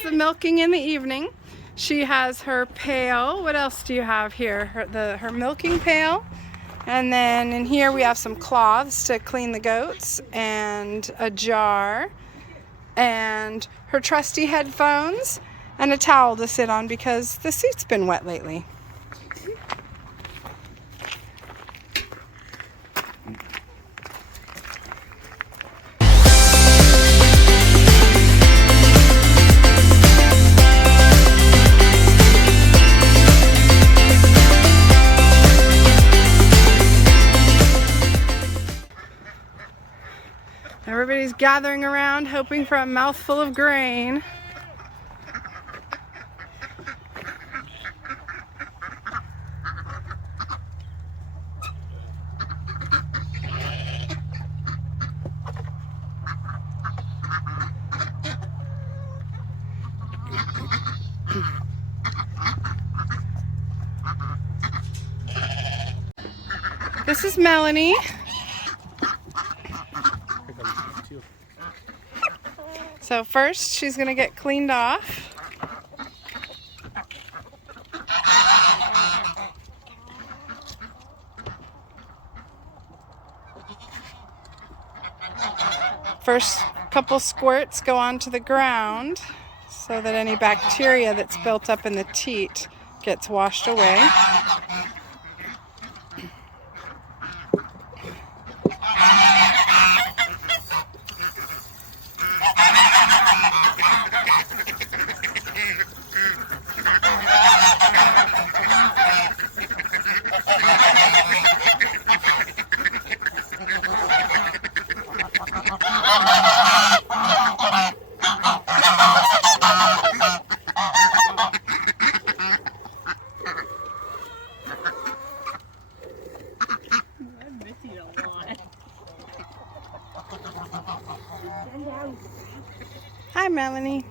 does the milking in the evening. She has her pail. What else do you have here? Her milking pail. And then in here we have some cloths to clean the goats and a jar and her trusty headphones and a towel to sit on because the seat's been wet lately. Everybody's gathering around hoping for a mouthful of grain. This is Melanie. So first she's going to get cleaned off. First couple squirts go onto the ground so that any bacteria that's built up in the teat gets washed away. Hi, Melanie.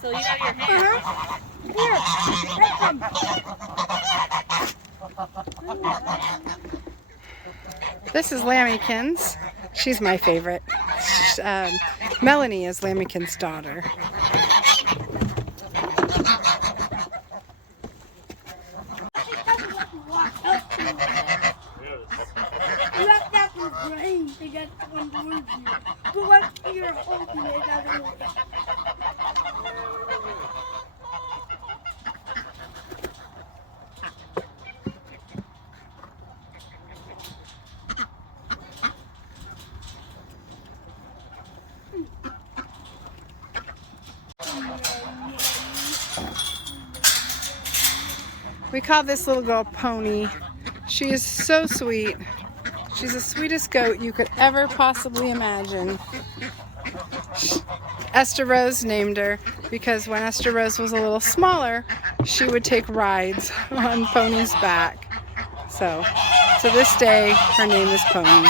So you got your hand. This is Lammykins. She's my favorite. Melanie is Lammykin's daughter. We call this little girl Pony. She is so sweet. She's the sweetest goat you could ever possibly imagine. Esther Rose named her because when Esther Rose was a little smaller, she would take rides on Pony's back. So, to this day, her name is Pony.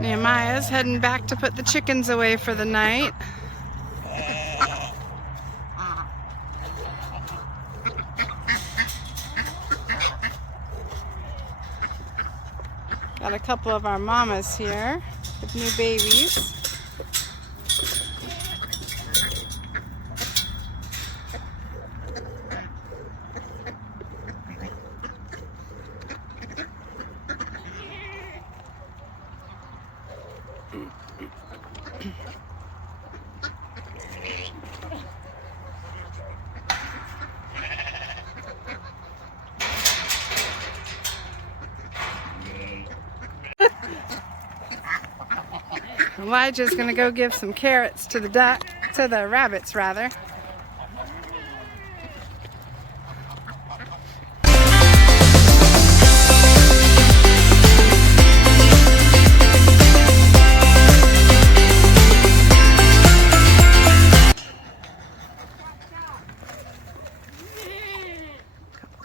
Nehemiah's heading back to put the chickens away for the night. Got a couple of our mamas here with new babies. Elijah's gonna go give some carrots to the rabbits rather.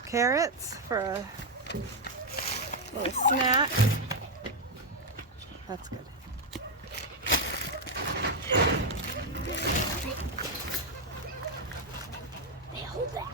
carrots for a little snack. That's good. Hey, hold that.